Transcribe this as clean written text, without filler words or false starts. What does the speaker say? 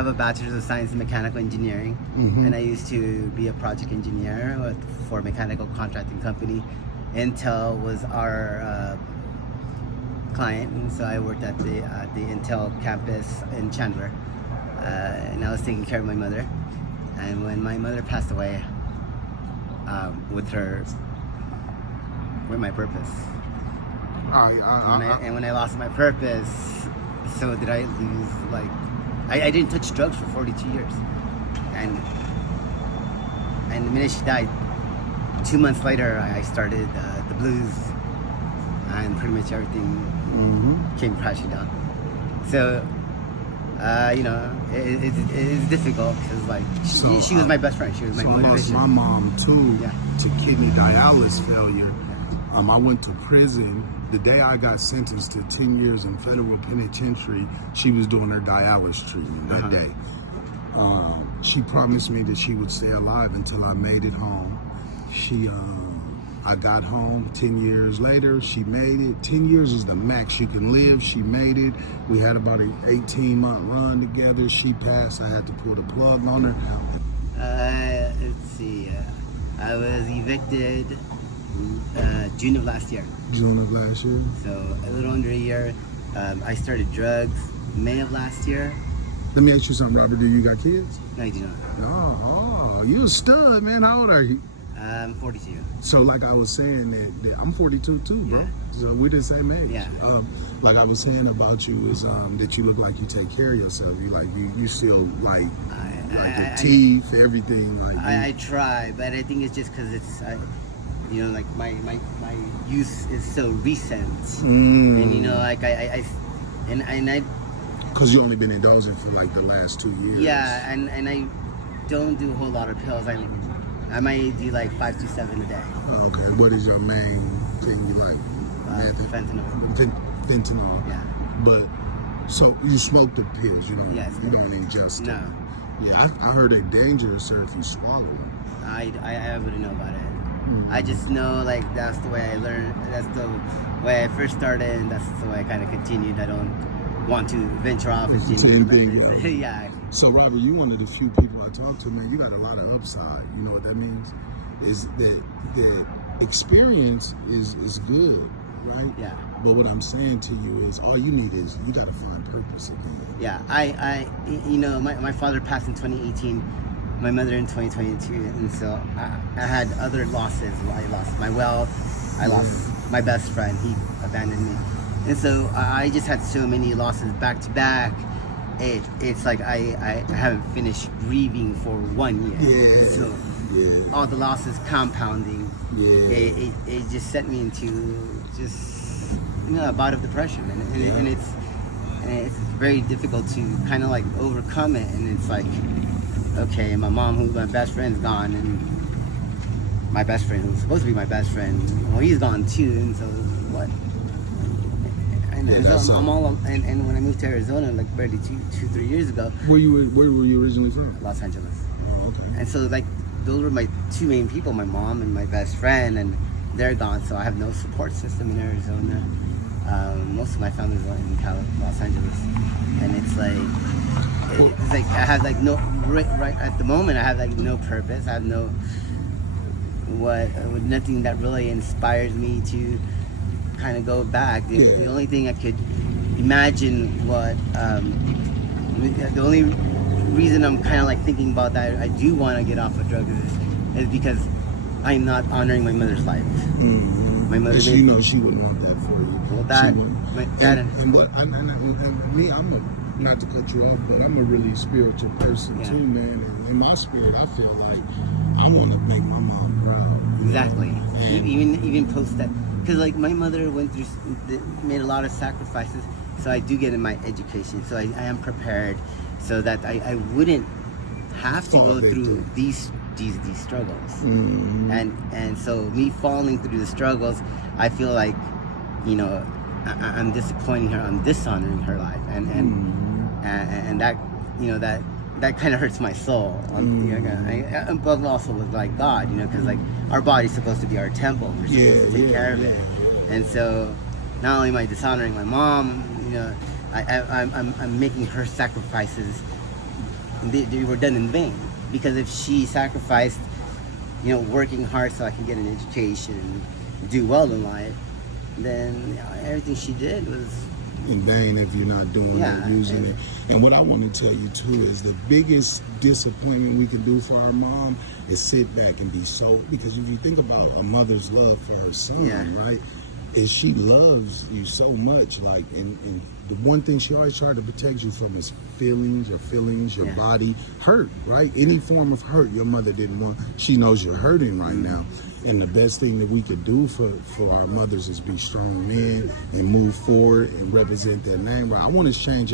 have a bachelor's of science in mechanical engineering, and I used to be a project engineer for a mechanical contracting company. Intel was our client, and so I worked at the Intel campus in Chandler, and I was taking care of my mother. And when my mother passed away, with my purpose. And when I lost my purpose, so did I lose, like, I didn't touch drugs for 42 years. And the minute she died, 2 months later, I started the blues, and pretty much everything came crashing down. So, it's difficult because, like, she was my best friend. She was my motivation. I lost my mom too to kidney dialysis failure. I went to prison. The day I got sentenced to 10 years in federal penitentiary, she was doing her dialysis treatment that day. She promised me that she would stay alive until I made it home. I got home 10 years later. She made it. 10 years is the max you can live. She made it. We had about an 18-month run together. She passed. I had to pull the plug on her. Let's see. I was evicted June of last year. June of last year. So a little under a year. I started drugs May of last year. Let me ask you something, Robert. Do you got kids? No, I do not. Oh, you a stud, man. How old are you? I'm 42. So, like I was saying, that I'm 42 too, bro. Yeah. So we the same age. Yeah. Like I was saying about you is that you look like you take care of yourself. You still like your teeth, everything. Like I try, but I think it's just because it's like my use is so recent, and like I because you only been indulging for like the last 2 years. Yeah, and I don't do a whole lot of pills. I might do like 5 to 7 a day. Oh, okay. What is your main thing you like? Fentanyl. Fentanyl. Yeah. But so you smoke the pills, you don't? Yes. You don't ingest them. No. Yeah, I heard they're dangerous, sir, if you swallow them. I wouldn't know about it. I just know, like, that's the way I learned. That's the way I first started, and that's the way I kind of continued. I don't want to venture off into anything. Yeah. So, Robert, you one of the few people I talk to, man. You got a lot of upside. You know what that means? Is that the experience is good, right? Yeah. But what I'm saying to you is, all you need is you got to find purpose again. Yeah. My father passed in 2018. My mother in 2022, and so I had other losses. I lost my wealth. I lost my best friend. He abandoned me, and so I just had so many losses back to back. It's like I haven't finished grieving for 1 year. Yeah. So all the losses compounding. Yeah. It just set me into just a bout of depression, and it's very difficult to kind of like overcome it. And it's like, okay, my mom, who's my best friend, is gone, and my best friend, who's supposed to be my best friend, well, he's gone too, and so what? And so I'm all, and when I moved to Arizona, like barely 3 years ago. Where were you originally from? Los Angeles. Oh, okay. And so, like, those were my two main people, my mom and my best friend, and they're gone, so I have no support system in Arizona. Most of my family's in Los Angeles, and it's like I have like no right at the moment. I have like no purpose. I have nothing that really inspires me to kind of go back. The only thing I could imagine the only reason I'm kind of like thinking about that I do want to get off of drugs is because I'm not honoring my mother's life. My mother, she wouldn't want that for you. Well, that I'm not to cut you off, but I'm a really spiritual person too, man. And in my spirit, I feel like I want to make my mom proud. Exactly. Even post that, because like my mother made a lot of sacrifices, so I do get in my education, so I am prepared, so that I wouldn't have to go through these struggles. And so me falling through the struggles, I feel like I'm disappointing her, I'm dishonoring her life, and that that kind of hurts my soul. But also with like God, because like our body's supposed to be our temple. We're supposed to take care of it. And so not only am I dishonoring my mom, I'm making her sacrifices they were done in vain. Because if she sacrificed, working hard so I can get an education, do well in life, then everything she did was in vain if you're not doing it, using it. And what I want to tell you too is the biggest disappointment we can do for our mom is sit back and be so, because if you think about a mother's love for her son, right, is she loves you so much, like, and the one thing she always tried to protect you from is feelings, your body hurt, right? Any form of hurt your mother didn't want. She knows you're hurting right now. And the best thing that we could do for our mothers is be strong men and move forward and represent their name. Right? I want to change